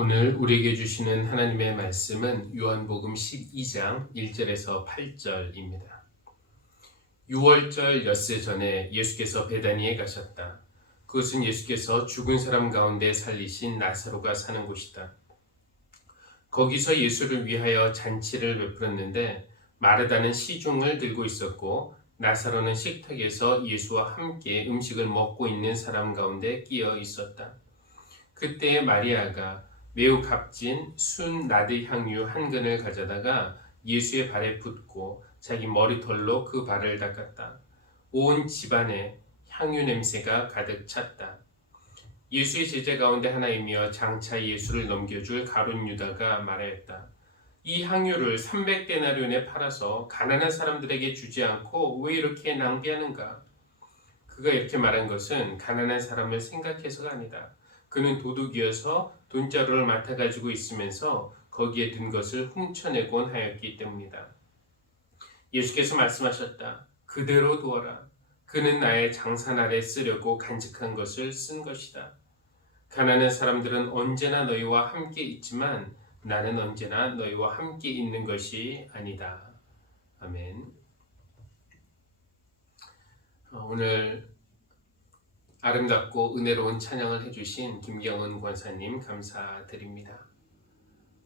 오늘 우리에게 주시는 하나님의 말씀은 요한복음 12장 1절에서 8절입니다. 6월절 엿새 전에 예수께서 베다니에 가셨다. 그것은 예수께서 죽은 사람 가운데 살리신 나사로가 사는 곳이다. 거기서 예수를 위하여 잔치를 베풀었는데 마르다는 시중을 들고 있었고 나사로는 식탁에서 예수와 함께 음식을 먹고 있는 사람 가운데 끼어 있었다. 그때 마리아가 매우 값진 순 나드 향유 한 근을 가져다가 예수의 발에 붓고 자기 머리털로 그 발을 닦았다. 온 집안에 향유 냄새가 가득 찼다. 예수의 제자 가운데 하나이며 장차 예수를 넘겨줄 가룟 유다가 말하였다. 이 향유를 300데나리온에 팔아서 가난한 사람들에게 주지 않고 왜 이렇게 낭비하는가? 그가 이렇게 말한 것은 가난한 사람을 생각해서가 아니다. 그는 도둑이어서 돈자루를 맡아가지고 있으면서 거기에 든 것을 훔쳐내곤 하였기 때문이다. 예수께서 말씀하셨다. 그대로 두어라. 그는 나의 장사날에 쓰려고 간직한 것을 쓴 것이다. 가난한 사람들은 언제나 너희와 함께 있지만 나는 언제나 너희와 함께 있는 것이 아니다. 아멘. 오늘 아름답고 은혜로운 찬양을 해주신 김경은 권사님 감사드립니다.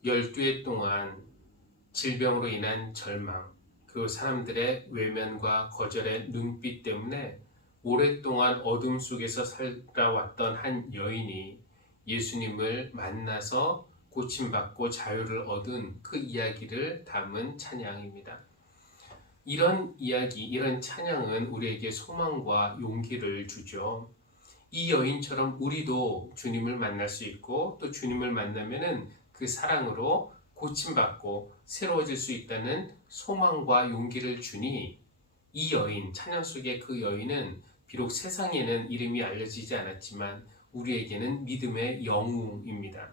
12해 동안 질병으로 인한 절망, 그리고 사람들의 외면과 거절의 눈빛 때문에 오랫동안 어둠 속에서 살아왔던 한 여인이 예수님을 만나서 고침받고 자유를 얻은 그 이야기를 담은 찬양입니다. 이런 이야기, 이런 찬양은 우리에게 소망과 용기를 주죠. 이 여인처럼 우리도 주님을 만날 수 있고 또 주님을 만나면은 그 사랑으로 고침받고 새로워질 수 있다는 소망과 용기를 주니 이 여인, 찬양 속의 그 여인은 비록 세상에는 이름이 알려지지 않았지만 우리에게는 믿음의 영웅입니다.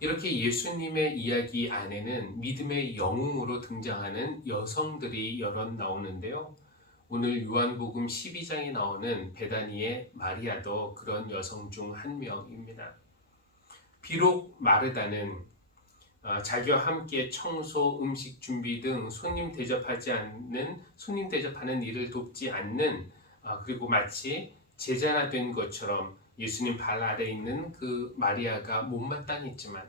이렇게 예수님의 이야기 안에는 믿음의 영웅으로 등장하는 여성들이 여럿 나오는데요. 오늘 요한복음 12장에 나오는 베다니의 마리아도 그런 여성 중 한 명입니다. 비록 마르다는 자기와 함께 청소, 음식 준비 등 손님 대접하는 일을 돕지 않는 그리고 마치 제자나 된 것처럼 예수님 발 아래 있는 그 마리아가 못마땅했지만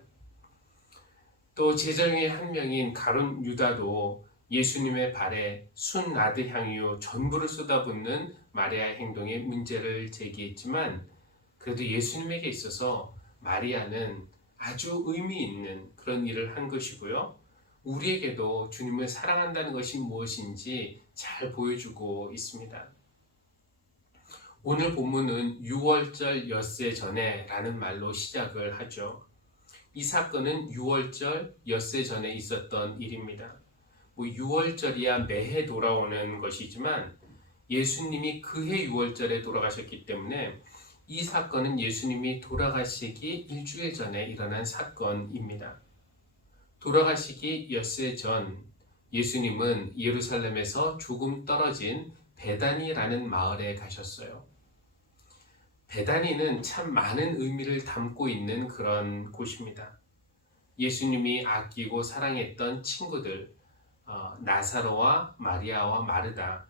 또 제자 중에 한 명인 가룟 유다도 예수님의 발에 순 나드 향유 전부를 쏟아붓는 마리아의 행동에 문제를 제기했지만 그래도 예수님에게 있어서 마리아는 아주 의미 있는 그런 일을 한 것이고요. 우리에게도 주님을 사랑한다는 것이 무엇인지 잘 보여주고 있습니다. 오늘 본문은 6월절 엿새 전에 라는 말로 시작을 하죠. 이 사건은 6월절 엿새 전에 있었던 일입니다. 6월절이야 매해 돌아오는 것이지만 예수님이 그해 6월절에 돌아가셨기 때문에 이 사건은 예수님이 돌아가시기 일주일 전에 일어난 사건입니다. 돌아가시기 엿새 전 예수님은 예루살렘에서 조금 떨어진 베다니라는 마을에 가셨어요. 베다니는 참 많은 의미를 담고 있는 그런 곳입니다. 예수님이 아끼고 사랑했던 친구들, 나사로와 마리아와 마르다,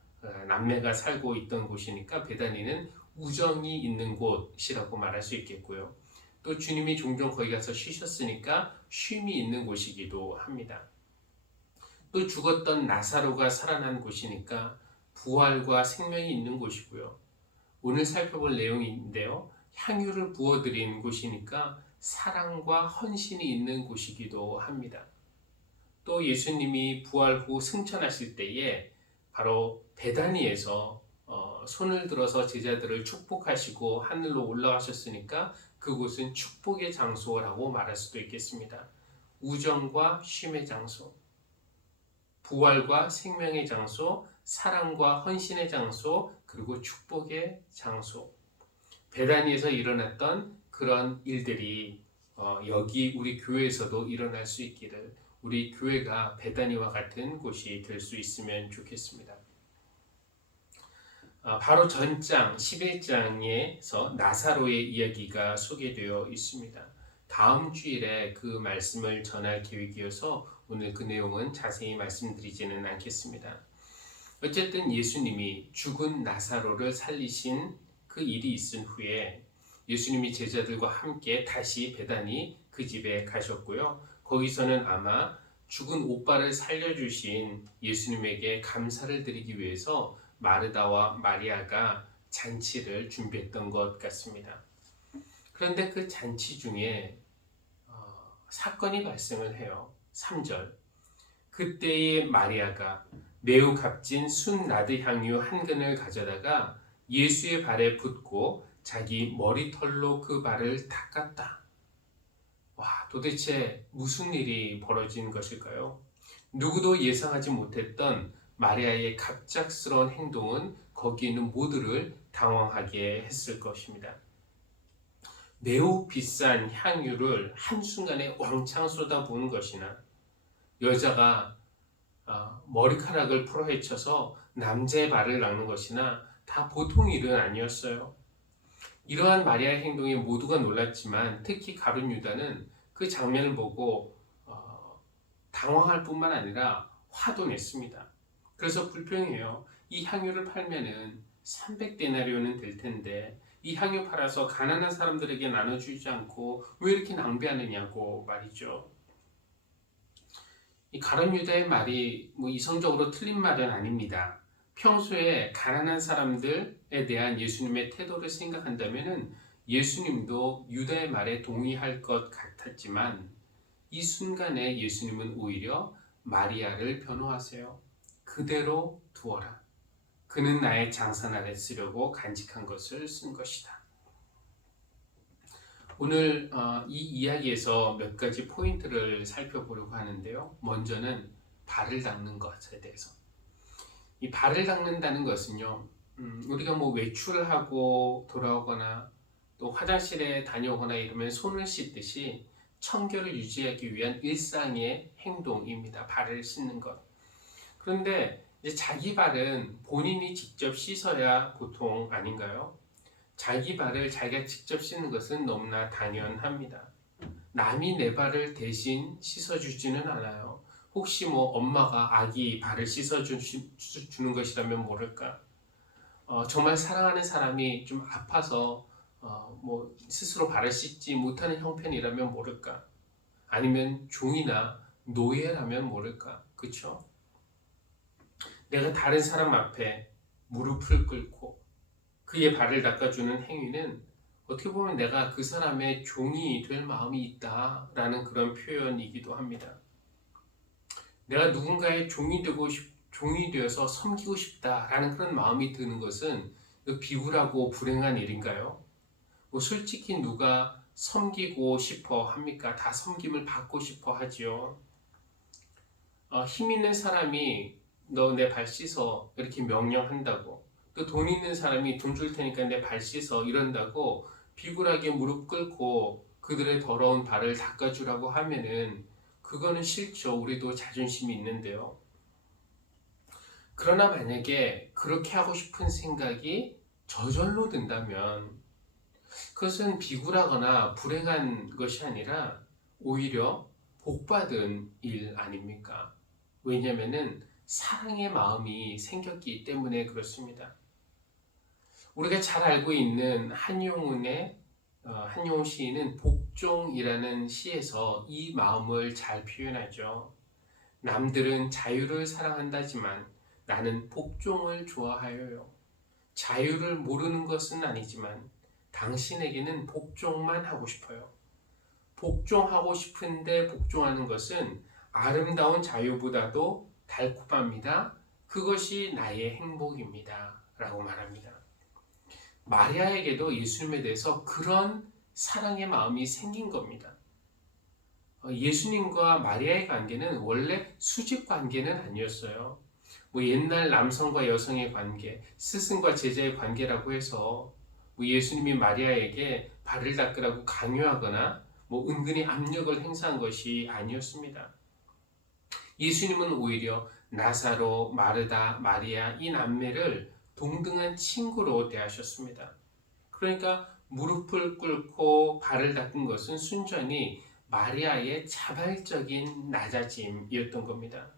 남매가 살고 있던 곳이니까 베다니는 우정이 있는 곳이라고 말할 수 있겠고요. 또 주님이 종종 거기 가서 쉬셨으니까 쉼이 있는 곳이기도 합니다. 또 죽었던 나사로가 살아난 곳이니까 부활과 생명이 있는 곳이고요. 오늘 살펴볼 내용인데요. 향유를 부어드린 곳이니까 사랑과 헌신이 있는 곳이기도 합니다. 또 예수님이 부활 후 승천하실 때에 바로 베다니에서 손을 들어서 제자들을 축복하시고 하늘로 올라가셨으니까 그곳은 축복의 장소라고 말할 수도 있겠습니다. 우정과 쉼의 장소, 부활과 생명의 장소, 사랑과 헌신의 장소, 그리고 축복의 장소. 베다니에서 일어났던 그런 일들이 여기 우리 교회에서도 일어날 수 있기를, 우리 교회가 베다니와 같은 곳이 될 수 있으면 좋겠습니다. 바로 전장 11장에서 나사로의 이야기가 소개되어 있습니다. 다음 주일에 그 말씀을 전할 계획이어서 오늘 그 내용은 자세히 말씀드리지는 않겠습니다. 어쨌든 예수님이 죽은 나사로를 살리신 그 일이 있은 후에 예수님이 제자들과 함께 다시 베다니 그 집에 가셨고요. 거기서는 아마 죽은 오빠를 살려주신 예수님에게 감사를 드리기 위해서 마르다와 마리아가 잔치를 준비했던 것 같습니다. 그런데 그 잔치 중에 사건이 발생을 해요. 3절. 그때의 마리아가 매우 값진 순나드 향유 한 근을 가져다가 예수의 발에 붓고 자기 머리털로 그 발을 닦았다. 와, 도대체 무슨 일이 벌어진 것일까요? 누구도 예상하지 못했던 마리아의 갑작스러운 행동은 거기 있는 모두를 당황하게 했을 것입니다. 매우 비싼 향유를 한순간에 왕창 쏟아부은 것이나 여자가 머리카락을 풀어헤쳐서 남자의 발을 닦는 것이나 다 보통 일은 아니었어요. 이러한 마리아의 행동에 모두가 놀랐지만 특히 가룟 유다는 그 장면을 보고 당황할 뿐만 아니라 화도 냈습니다. 그래서 불평해요. 이 향유를 팔면은 300데나리온은 될 텐데 이 향유 팔아서 가난한 사람들에게 나눠주지 않고 왜 이렇게 낭비하느냐고 말이죠. 이 가룟 유다의 말이 이성적으로 틀린 말은 아닙니다. 평소에 가난한 사람들에 대한 예수님의 태도를 생각한다면 예수님도 유다의 말에 동의할 것 같았지만 이 순간에 예수님은 오히려 마리아를 변호하세요. 그대로 두어라. 그는 나의 장사날에 쓰려고 간직한 것을 쓴 것이다. 오늘 이 이야기에서 몇 가지 포인트를 살펴보려고 하는데요. 먼저는 발을 닦는 것에 대해서. 이 발을 닦는다는 것은요, 우리가 외출을 하고 돌아오거나 또 화장실에 다녀오거나 이러면 손을 씻듯이 청결을 유지하기 위한 일상의 행동입니다. 발을 씻는 것. 그런데 이제 자기 발은 본인이 직접 씻어야 보통 아닌가요? 자기 발을 자기가 직접 씻는 것은 너무나 당연합니다. 남이 내 발을 대신 씻어주지는 않아요. 혹시 엄마가 아기 발을 씻어주는 것이라면 모를까? 정말 사랑하는 사람이 좀 아파서 스스로 발을 씻지 못하는 형편이라면 모를까? 아니면 종이나 노예라면 모를까? 그쵸? 내가 다른 사람 앞에 무릎을 꿇고 그의 발을 닦아주는 행위는 어떻게 보면 내가 그 사람의 종이 될 마음이 있다라는 그런 표현이기도 합니다. 내가 누군가의 종이 되어서 섬기고 싶다라는 그런 마음이 드는 것은 비굴하고 불행한 일인가요? 솔직히 누가 섬기고 싶어 합니까? 다 섬김을 받고 싶어 하지요. 힘 있는 사람이 너 내 발 씻어 이렇게 명령한다고, 또 돈 있는 사람이 돈 줄 테니까 내 발 씻어 이런다고 비굴하게 무릎 꿇고 그들의 더러운 발을 닦아주라고 하면은 그거는 싫죠. 우리도 자존심이 있는데요. 그러나 만약에 그렇게 하고 싶은 생각이 저절로 든다면 그것은 비굴하거나 불행한 것이 아니라 오히려 복받은 일 아닙니까? 왜냐하면 사랑의 마음이 생겼기 때문에 그렇습니다. 우리가 잘 알고 있는 한용운 시인은 복종이라는 시에서 이 마음을 잘 표현하죠. 남들은 자유를 사랑한다지만 나는 복종을 좋아하여요. 자유를 모르는 것은 아니지만 당신에게는 복종만 하고 싶어요. 복종하고 싶은데 복종하는 것은 아름다운 자유보다도 달콤합니다. 그것이 나의 행복입니다. 라고 말합니다. 마리아에게도 예수님에 대해서 그런 사랑의 마음이 생긴 겁니다. 예수님과 마리아의 관계는 원래 수직 관계는 아니었어요. 옛날 남성과 여성의 관계, 스승과 제자의 관계라고 해서 예수님이 마리아에게 발을 닦으라고 강요하거나 은근히 압력을 행사한 것이 아니었습니다. 예수님은 오히려 나사로, 마르다, 마리아 이 남매를 동등한 친구로 대하셨습니다. 그러니까 무릎을 꿇고 발을 닦은 것은 순전히 마리아의 자발적인 낮아짐이었던 겁니다.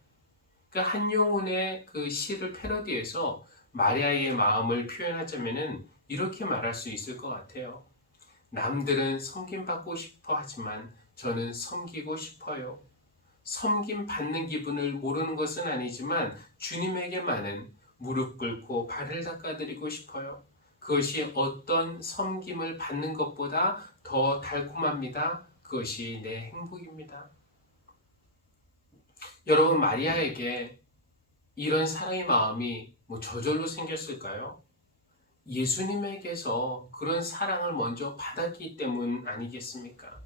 그러니까 한용운의 그 시를 패러디해서 마리아의 마음을 표현하자면은 이렇게 말할 수 있을 것 같아요. 남들은 섬김받고 싶어 하지만 저는 섬기고 싶어요. 섬김 받는 기분을 모르는 것은 아니지만 주님에게만은 무릎 꿇고 발을 닦아드리고 싶어요. 그것이 어떤 섬김을 받는 것보다 더 달콤합니다. 그것이 내 행복입니다. 여러분, 마리아에게 이런 사랑의 마음이 저절로 생겼을까요? 예수님에게서 그런 사랑을 먼저 받았기 때문 아니겠습니까?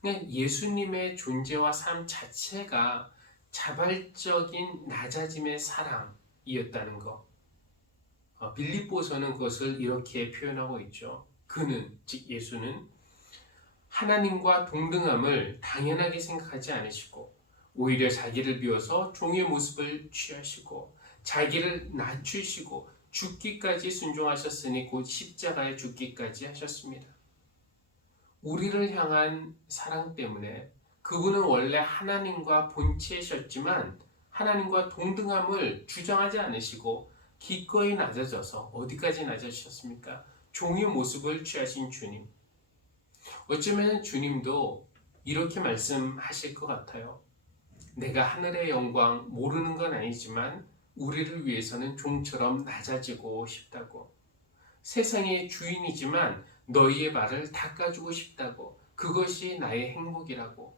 그냥 예수님의 존재와 삶 자체가 자발적인 낮아짐의 사랑이었다는 것. 빌립보서는 그것을 이렇게 표현하고 있죠. 그는, 즉 예수는 하나님과 동등함을 당연하게 생각하지 않으시고 오히려 자기를 비워서 종의 모습을 취하시고 자기를 낮추시고 죽기까지 순종하셨으니 곧 십자가에 죽기까지 하셨습니다. 우리를 향한 사랑 때문에 그분은 원래 하나님과 본체이셨지만 하나님과 동등함을 주장하지 않으시고 기꺼이 낮아져서 어디까지 낮아지셨습니까? 종의 모습을 취하신 주님. 어쩌면 주님도 이렇게 말씀하실 것 같아요. 내가 하늘의 영광 모르는 건 아니지만 우리를 위해서는 종처럼 낮아지고 싶다고. 세상의 주인이지만 너희의 발을 닦아주고 싶다고. 그것이 나의 행복이라고.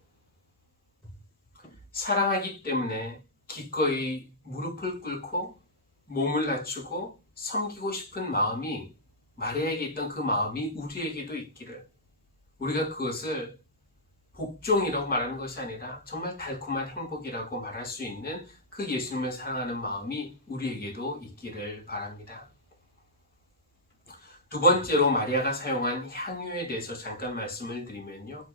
사랑하기 때문에 기꺼이 무릎을 꿇고 몸을 낮추고 섬기고 싶은 마음이 마리아에게 있던 그 마음이 우리에게도 있기를. 우리가 그것을 복종이라고 말하는 것이 아니라 정말 달콤한 행복이라고 말할 수 있는 그 예수님을 사랑하는 마음이 우리에게도 있기를 바랍니다. 두 번째로 마리아가 사용한 향유에 대해서 잠깐 말씀을 드리면요.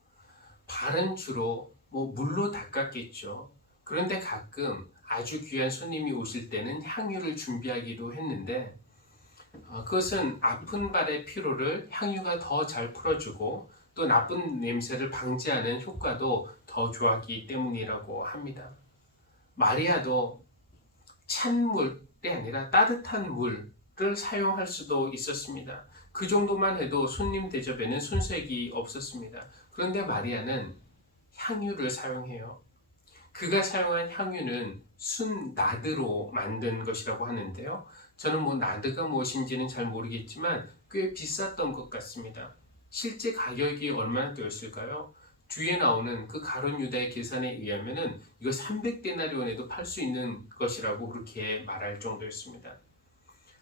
발은 주로 물로 닦았겠죠. 그런데 가끔 아주 귀한 손님이 오실 때는 향유를 준비하기도 했는데 그것은 아픈 발의 피로를 향유가 더 잘 풀어주고 또 나쁜 냄새를 방지하는 효과도 더 좋았기 때문이라고 합니다. 마리아도 찬물이 아니라 따뜻한 물을 사용할 수도 있었습니다. 그 정도만 해도 손님 대접에는 손색이 없었습니다. 그런데 마리아는 향유를 사용해요. 그가 사용한 향유는 순나드로 만든 것이라고 하는데요. 저는 나드가 무엇인지는 잘 모르겠지만 꽤 비쌌던 것 같습니다. 실제 가격이 얼마나 되었을까요? 뒤에 나오는 그 가룟 유다의 계산에 의하면은 이거 300데나리온에도 팔 수 있는 것이라고 그렇게 말할 정도였습니다.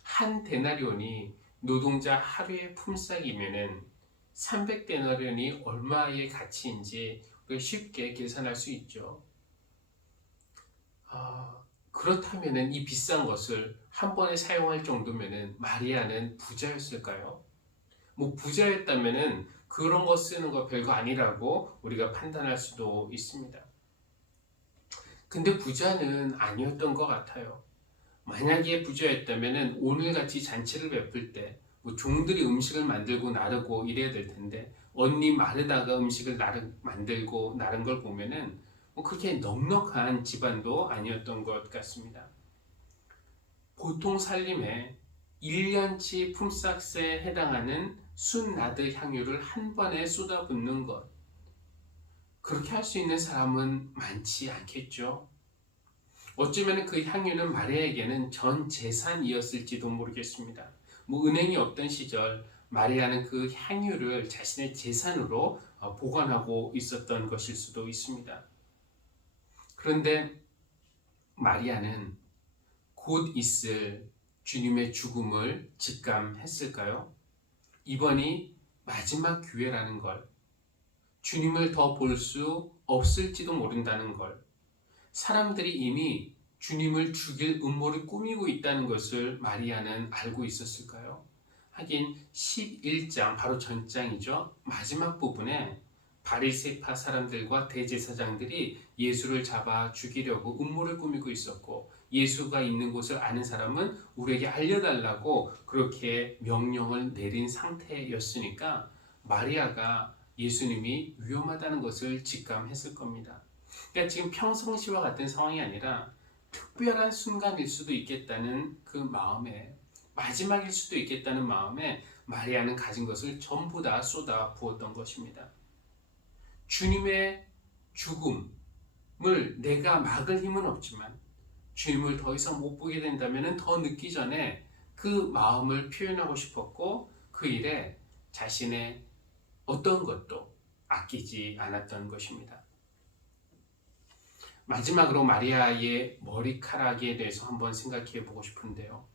한 데나리온이 노동자 하루의 품삯이면은 300데나리온이 얼마의 가치인지 쉽게 계산할 수 있죠. 그렇다면은 이 비싼 것을 한 번에 사용할 정도면은 마리아는 부자였을까요? 부자였다면은 그런 거 쓰는 거 별거 아니라고 우리가 판단할 수도 있습니다. 근데 부자는 아니었던 것 같아요. 만약에 부자였다면은 오늘같이 잔치를 베풀 때 종들이 음식을 만들고 나르고 이래야 될 텐데 언니 마르다가 음식을 만들고 나른 걸 보면은 그렇게 넉넉한 집안도 아니었던 것 같습니다. 보통 살림에 1년치 품삯에 해당하는 순나드 향유를 한 번에 쏟아붓는 것. 그렇게 할 수 있는 사람은 많지 않겠죠. 어쩌면 그 향유는 마리아에게는 전 재산이었을지도 모르겠습니다. 은행이 없던 시절 마리아는 그 향유를 자신의 재산으로 보관하고 있었던 것일 수도 있습니다. 그런데 마리아는 곧 있을 주님의 죽음을 직감했을까요? 이번이 마지막 기회라는 걸, 주님을 더 볼 수 없을지도 모른다는 걸, 사람들이 이미 주님을 죽일 음모를 꾸미고 있다는 것을 마리아는 알고 있었을까요? 하긴 11장, 바로 전장이죠. 마지막 부분에 바리새파 사람들과 대제사장들이 예수를 잡아 죽이려고 음모를 꾸미고 있었고 예수가 있는 곳을 아는 사람은 우리에게 알려달라고 그렇게 명령을 내린 상태였으니까 마리아가 예수님이 위험하다는 것을 직감했을 겁니다. 그러니까 지금 평상시와 같은 상황이 아니라 특별한 순간일 수도 있겠다는 그 마음에, 마지막일 수도 있겠다는 마음에 마리아는 가진 것을 전부 다 쏟아 부었던 것입니다. 주님의 죽음을 내가 막을 힘은 없지만 주님을 더 이상 못 보게 된다면 더 늦기 전에 그 마음을 표현하고 싶었고 그 일에 자신의 어떤 것도 아끼지 않았던 것입니다. 마지막으로 마리아의 머리카락에 대해서 한번 생각해 보고 싶은데요.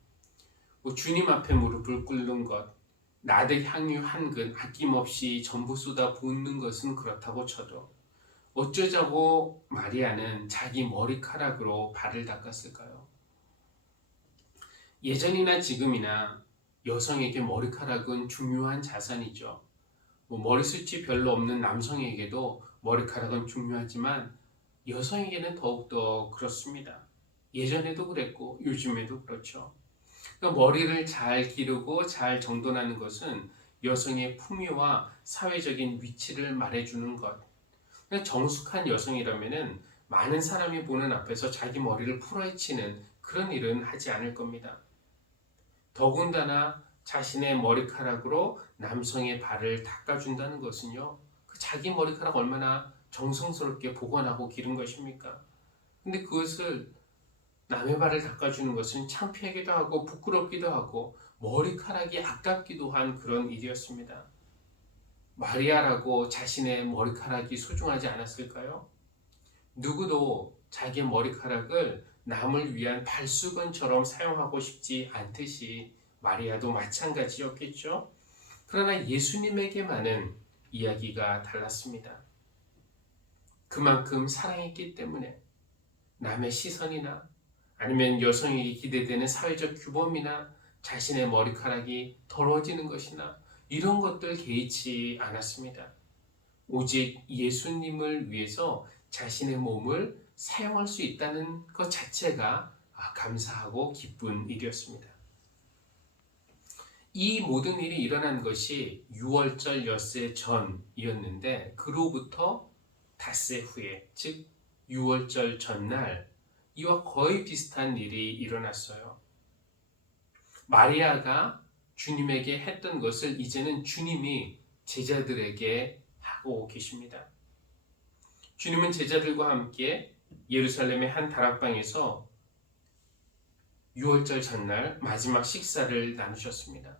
주님 앞에 무릎을 꿇는 것, 나드 향유 한 근 아낌없이 전부 쏟아 붓는 것은 그렇다고 쳐도 어쩌자고 마리아는 자기 머리카락으로 발을 닦았을까요? 예전이나 지금이나 여성에게 머리카락은 중요한 자산이죠. 머리숱이 별로 없는 남성에게도 머리카락은 중요하지만 여성에게는 더욱더 그렇습니다. 예전에도 그랬고 요즘에도 그렇죠. 그러니까 머리를 잘 기르고 잘 정돈하는 것은 여성의 품위와 사회적인 위치를 말해주는 것. 그러니까 정숙한 여성이라면 많은 사람이 보는 앞에서 자기 머리를 풀어헤치는 그런 일은 하지 않을 겁니다. 더군다나 자신의 머리카락으로 남성의 발을 닦아준다는 것은요, 그 자기 머리카락 얼마나 정성스럽게 보관하고 기른 것입니까? 근데 그것을 남의 발을 닦아주는 것은 창피하기도 하고 부끄럽기도 하고 머리카락이 아깝기도 한 그런 일이었습니다. 마리아라고 자신의 머리카락이 소중하지 않았을까요? 누구도 자기 머리카락을 남을 위한 발수건처럼 사용하고 싶지 않듯이 마리아도 마찬가지였겠죠. 그러나 예수님에게만은 이야기가 달랐습니다. 그만큼 사랑했기 때문에 남의 시선이나 아니면 여성에게 기대되는 사회적 규범이나 자신의 머리카락이 더러워지는 것이나 이런 것들 개의치 않았습니다. 오직 예수님을 위해서 자신의 몸을 사용할 수 있다는 것 자체가 감사하고 기쁜 일이었습니다. 이 모든 일이 일어난 것이 6월절 엿새 전이었는데 그로부터 닷새 후에, 즉 6월절 전날 이와 거의 비슷한 일이 일어났어요. 마리아가 주님에게 했던 것을 이제는 주님이 제자들에게 하고 계십니다. 주님은 제자들과 함께 예루살렘의 한 다락방에서 6월절 전날 마지막 식사를 나누셨습니다.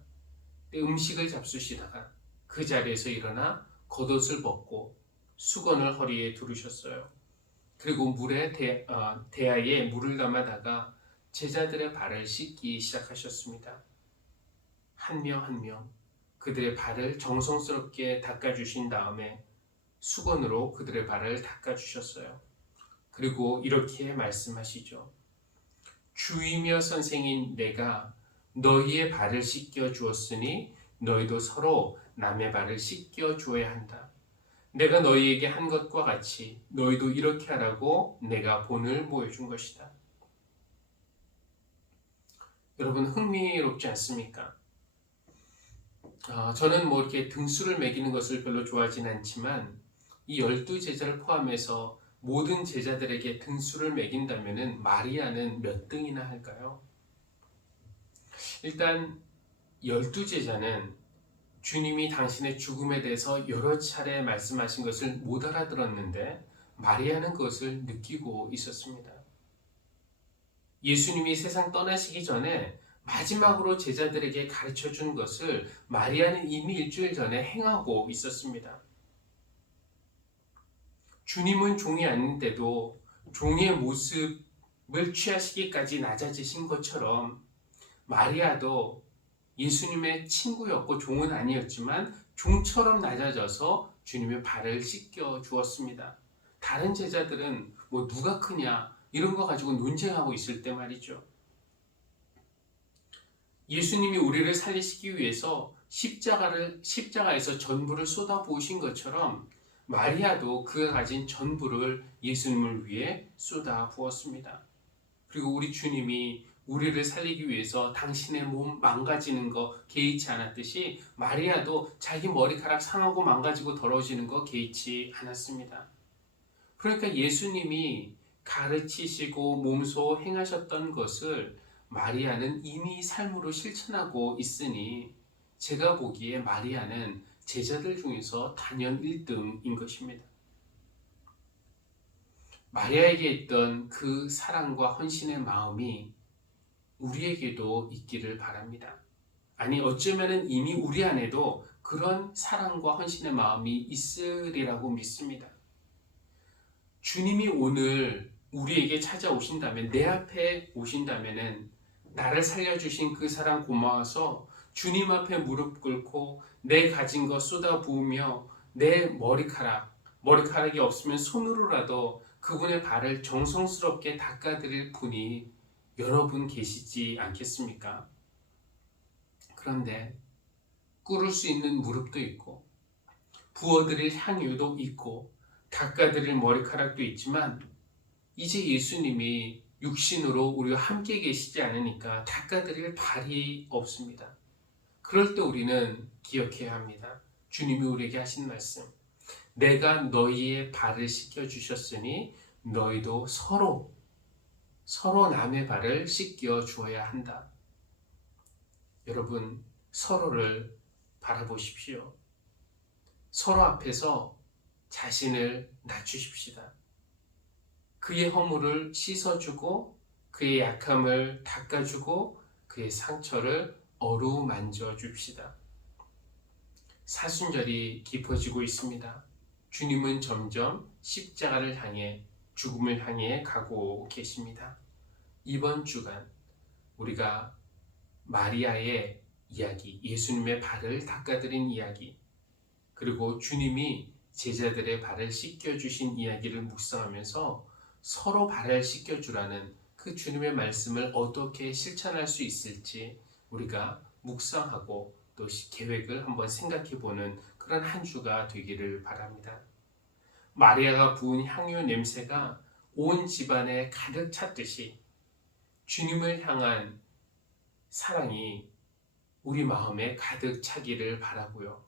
음식을 잡수시다가 그 자리에서 일어나 겉옷을 벗고 수건을 허리에 두르셨어요. 그리고 대야에 물을 담아다가 제자들의 발을 씻기 시작하셨습니다. 한 명 한 명 그들의 발을 정성스럽게 닦아주신 다음에 수건으로 그들의 발을 닦아주셨어요. 그리고 이렇게 말씀하시죠. 주이며 선생인 내가 너희의 발을 씻겨 주었으니 너희도 서로 남의 발을 씻겨 주어야 한다. 내가 너희에게 한 것과 같이 너희도 이렇게 하라고 내가 본을 보여준 것이다. 여러분 흥미롭지 않습니까? 저는 이렇게 등수를 매기는 것을 별로 좋아하진 않지만 이 12제자를 포함해서 모든 제자들에게 등수를 매긴다면 마리아는 몇 등이나 할까요? 일단 12제자는 주님이 당신의 죽음에 대해서 여러 차례 말씀하신 것을 못 알아들었는데 마리아는 그것을 느끼고 있었습니다. 예수님이 세상 떠나시기 전에 마지막으로 제자들에게 가르쳐 준 것을 마리아는 이미 일주일 전에 행하고 있었습니다. 주님은 종이 아닌데도 종의 모습을 취하시기까지 낮아지신 것처럼 마리아도 예수님의 친구였고 종은 아니었지만 종처럼 낮아져서 주님의 발을 씻겨 주었습니다. 다른 제자들은 누가 크냐 이런 거 가지고 논쟁하고 있을 때 말이죠. 예수님이 우리를 살리시기 위해서 십자가에서 전부를 쏟아부으신 것처럼 마리아도 그가 가진 전부를 예수님을 위해 쏟아부었습니다. 그리고 우리 주님이 우리를 살리기 위해서 당신의 몸 망가지는 거 개의치 않았듯이 마리아도 자기 머리카락 상하고 망가지고 더러워지는 거 개의치 않았습니다. 그러니까 예수님이 가르치시고 몸소 행하셨던 것을 마리아는 이미 삶으로 실천하고 있으니 제가 보기에 마리아는 제자들 중에서 단연 1등인 것입니다. 마리아에게 있던 그 사랑과 헌신의 마음이 우리에게도 있기를 바랍니다. 아니 어쩌면 이미 우리 안에도 그런 사랑과 헌신의 마음이 있으리라고 믿습니다. 주님이 오늘 우리에게 찾아오신다면, 내 앞에 오신다면 나를 살려주신 그 사랑 고마워서 주님 앞에 무릎 꿇고 내 가진 것 쏟아부으며 내 머리카락이 없으면 손으로라도 그분의 발을 정성스럽게 닦아드릴 분이 여러분 계시지 않겠습니까? 그런데 꿇을 수 있는 무릎도 있고 부어드릴 향유도 있고 닦아드릴 머리카락도 있지만 이제 예수님이 육신으로 우리와 함께 계시지 않으니까 닦아드릴 발이 없습니다. 그럴 때 우리는 기억해야 합니다. 주님이 우리에게 하신 말씀, 내가 너희의 발을 씻겨주셨으니 너희도 서로 남의 발을 씻겨 주어야 한다. 여러분, 서로를 바라보십시오. 서로 앞에서 자신을 낮추십시다. 그의 허물을 씻어주고 그의 약함을 닦아주고 그의 상처를 어루만져 줍시다. 사순절이 깊어지고 있습니다. 주님은 점점 십자가를 향해, 죽음을 향해 가고 계십니다. 이번 주간 우리가 마리아의 이야기, 예수님의 발을 닦아드린 이야기, 그리고 주님이 제자들의 발을 씻겨주신 이야기를 묵상하면서 서로 발을 씻겨주라는 그 주님의 말씀을 어떻게 실천할 수 있을지 우리가 묵상하고 또 계획을 한번 생각해보는 그런 한 주가 되기를 바랍니다. 마리아가 부은 향유 냄새가 온 집안에 가득 찼듯이 주님을 향한 사랑이 우리 마음에 가득 차기를 바라고요.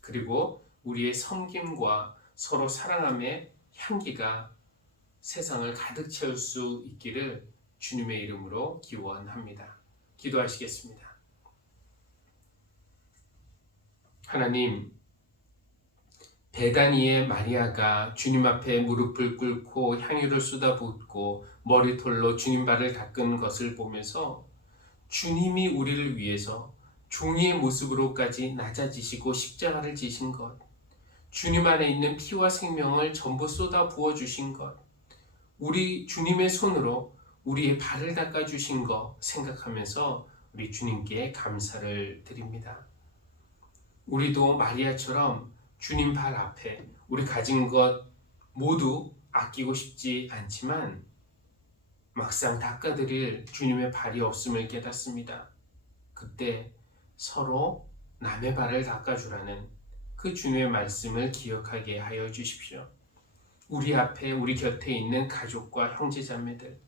그리고 우리의 섬김과 서로 사랑함의 향기가 세상을 가득 채울 수 있기를 주님의 이름으로 기원합니다. 기도하시겠습니다. 하나님, 베다니의 마리아가 주님 앞에 무릎을 꿇고 향유를 쏟아붓고 머리털로 주님 발을 닦은 것을 보면서 주님이 우리를 위해서 종이의 모습으로까지 낮아지시고 십자가를 지신 것, 주님 안에 있는 피와 생명을 전부 쏟아 부어주신 것, 우리 주님의 손으로 우리의 발을 닦아주신 것 생각하면서 우리 주님께 감사를 드립니다. 우리도 마리아처럼 주님 발 앞에 우리 가진 것 모두 아끼고 싶지 않지만 막상 닦아드릴 주님의 발이 없음을 깨닫습니다. 그때 서로 남의 발을 닦아주라는 그 주님의 말씀을 기억하게 하여 주십시오. 우리 앞에 우리 곁에 있는 가족과 형제자매들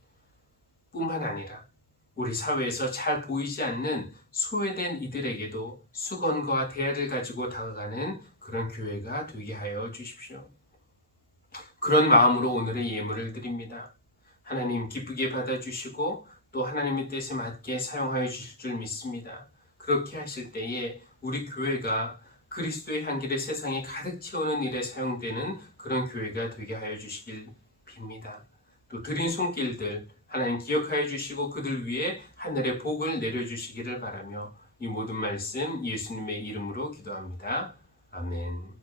뿐만 아니라 우리 사회에서 잘 보이지 않는 소외된 이들에게도 수건과 대야를 가지고 다가가는 그런 교회가 되게 하여 주십시오. 그런 마음으로 오늘의 예물을 드립니다. 하나님 기쁘게 받아주시고 또 하나님의 뜻에 맞게 사용하여 주실 줄 믿습니다. 그렇게 하실 때에 우리 교회가 그리스도의 향기를 세상에 가득 채우는 일에 사용되는 그런 교회가 되게 하여 주시길 빕니다. 또 드린 손길들 하나님 기억하여 주시고 그들 위에 하늘의 복을 내려주시기를 바라며 이 모든 말씀 예수님의 이름으로 기도합니다. 아멘.